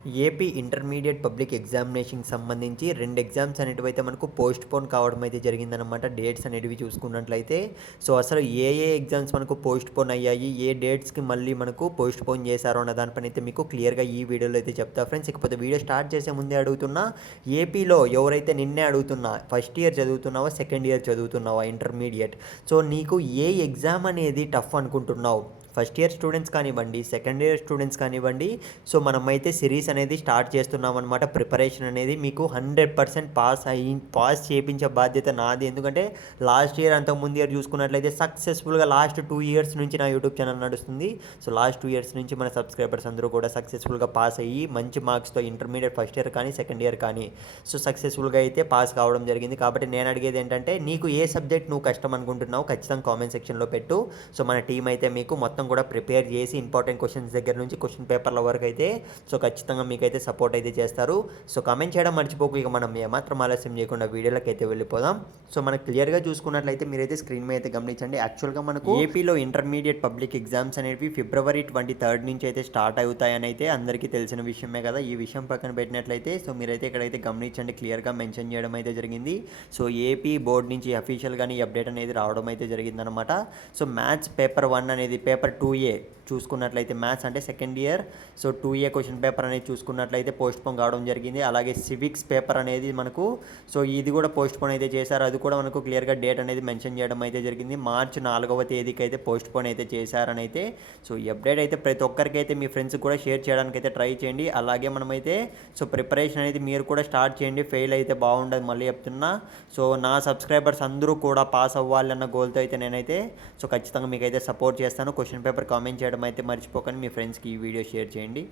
AP intermediate public ఎగ్జామినేషన్‌కి సంబంధించి 2 exams అనేటివైతే మనకు postpone కావడం అయితే జరిగిందనమాట. డేట్స్ అనేటివి చూసుకున్నట్లయితే. సో, అసలు ఏ ఎగ్జామ్స్ మనకు పోస్ట్‌పోన్ అయ్యాయి, ఏ డేట్స్‌కి మళ్ళీ మనకు పోస్ట్‌పోన్ చేశారో అన్న దానిపైనైతే మీకు క్లియర్‌గా ఈ వీడియోలో అయితే చెప్తా ఫ్రెండ్స్. ఇకపోతే వీడియో స్టార్ట్ చేసే ముందే అడుగుతున్నా, ఏపీలో ఎవరైతే నిన్నే అడుగుతున్నా, ఫస్ట్ ఇయర్ చదువుతున్నావా, సెకండ్ ఇయర్ చదువుతున్నావా ఇంటర్మీడియట్. సో, నీకు ఏ ఎగ్జామ్ అనేది టఫ్ అనుకుంటున్నావు? ఫస్ట్ ఇయర్ స్టూడెంట్స్ కానివ్వండి, సెకండ్ ఇయర్ స్టూడెంట్స్ కానివ్వండి. సో, మనమైతే సిరీస్ అనేది స్టార్ట్ చేస్తున్నామనమాట. ప్రిపరేషన్ అనేది మీకు 100% పాస్ చేపించే బాధ్యత నాది. ఎందుకంటే లాస్ట్ ఇయర్, అంతకుముందు ఇయర్ చూసుకున్నట్లయితే సక్సెస్ఫుల్‌గా లాస్ట్ 2 ఇయర్స్ నుంచి నా యూట్యూబ్ ఛానల్ నడుస్తుంది. సో, లాస్ట్ 2 ఇయర్స్ నుంచి మన సబ్స్క్రైబర్స్ అందరూ కూడా సక్సెస్ఫుల్‌గా పాస్ అయ్యి మంచి మార్క్స్‌తో ఇంటర్మీడియట్ ఫస్ట్ ఇయర్ కానీ, సెకండ్ ఇయర్ కానీ సో, సక్సెస్ఫుల్‌గా అయితే పాస్ కావడం జరిగింది. కాబట్టి నేను అడిగేది ఏంటంటే, నీకు ఏ సబ్జెక్ట్ నువ్వు కష్టం అనుకుంటున్నావు ఖచ్చితంగా కామెంట్ సెక్షన్‌లో పెట్టు. సో, మన టీం అయితే మీకు మొత్తం కూడా ప్రిపేర్ చేసి ఇంపార్టెంట్ క్వశ్చన్స్ దగ్గర నుంచి క్వశ్చన్ పేపర్ల వరకు అయితే సో, ఖచ్చితంగా మీకైతే సపోర్ట్ అయితే చేస్తారు. సో, కామెంట్ చేయడం మర్చిపోకు. ఇక మనం ఏమాత్రం ఆలస్యం చేయకుండా వీడియోలోకి అయితే వెళ్ళిపోదాం. సో, మనకు క్లియర్‌గా చూసుకున్నట్లయితే మీరైతే స్క్రీన్ మీద అయితే గమనించండి. యాక్చువల్‌గా మనకు ఏపీలో ఇంటర్మీడియట్ పబ్లిక్ ఎగ్జామ్స్ అనేవి ఫిబ్రవరి 23 నుంచి అయితే స్టార్ట్ అవుతాయని అయితే అందరికీ తెలిసిన విషయమే కదా. ఈ విషయం పక్కన పెట్టినట్లయితే సో, మీరైతే ఇక్కడైతే గమనించండి, క్లియర్‌గా మెన్షన్ చేయడం అయితే జరిగింది. సో, ఏపీ బోర్డు నుంచి అఫీషియల్‌గానే ఈ అప్డేట్ అనేది రావడం అయితే జరిగిందనమాట. సో, మ్యాథ్స్ పేపర్ 1 అనేది పేపర్ 2A చూసుకున్నట్లయితే మ్యాథ్స్ అంటే second year so 2A question paper అనేది చూసుకున్నట్లయితే పోస్ట్పోన్ కావడం జరిగింది. అలాగే సివిక్స్ పేపర్ అనేది మనకు సో ఇది కూడా పోస్ట్పోన్ అయితే చేశారు. అది కూడా మనకు క్లియర్గా డేట్ అనేది మెన్షన్ చేయడం అయితే జరిగింది. మార్చి 4వ తేదీకి అయితే పోస్ట్పోన్ అయితే చేశారని అయితే సో ఈ అప్డేట్ అయితే ప్రతి ఒక్కరికి అయితే మీ ఫ్రెండ్స్కి కూడా షేర్ చేయడానికి అయితే ట్రై చేయండి. అలాగే మనమైతే సో ప్రిపరేషన్ అనేది మీరు కూడా స్టార్ట్ చేయండి. ఫెయిల్ అయితే బాగుండదు, మళ్ళీ చెప్తున్నా. సో నా సబ్స్క్రైబర్స్ అందరూ కూడా పాస్ అవ్వాలి అన్న గోల్తో అయితే నేనైతే సో ఖచ్చితంగా మీకైతే సపోర్ట్ చేస్తాను. క్వశ్చన్ పేపర్ కామెంట్ చేయడం అయితే మర్చిపోకండి. మీ ఫ్రెండ్స్కి ఈ వీడియో షేర్ చేయండి.